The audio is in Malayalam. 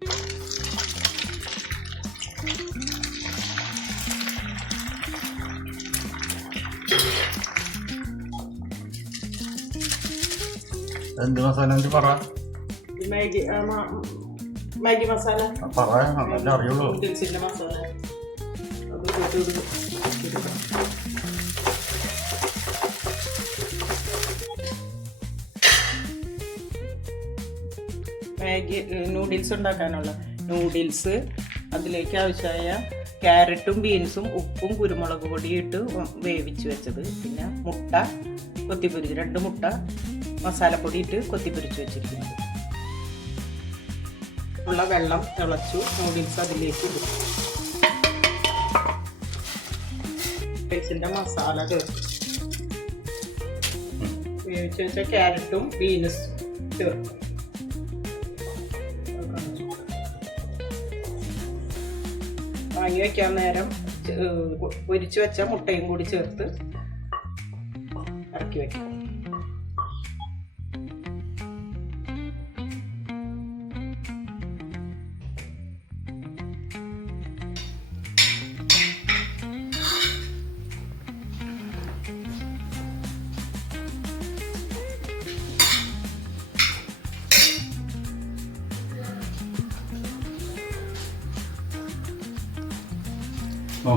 എന്ത് മസാല പറ? മാഗി മസാല പറയാൻ അറിയുള്ളൂ. നൂഡിൽസിന്റെ മസാല മാഗി നൂഡിൽസ് ഉണ്ടാക്കാനുള്ള നൂഡിൽസ്, അതിലേക്ക് ആവശ്യമായ ക്യാരറ്റും ബീൻസും ഉപ്പും കുരുമുളക് പൊടിയും ഇട്ട് വേവിച്ച് വെച്ചത്, പിന്നെ മുട്ട കൊത്തിപ്പൊരിച്ച് 2 മുട്ട മസാലപ്പൊടി ഇട്ട് കൊത്തിപ്പൊരിച്ച് വെച്ചിരിക്കുന്നത്. ഉള്ള വെള്ളം തിളച്ചു, നൂഡിൽസ് അതിലേക്ക് ഇടും. നൂഡിൽസിന്റെ മസാല ചേർക്കും. വേവിച്ച് വെച്ച ക്യാരറ്റും ബീൻസും ചേർക്കും. വാങ്ങി വയ്ക്കാൻ നേരം പൊരിച്ചു വെച്ച മുട്ടയും കൂടി ചേർത്ത് ഇറക്കി വയ്ക്കാം. ഓ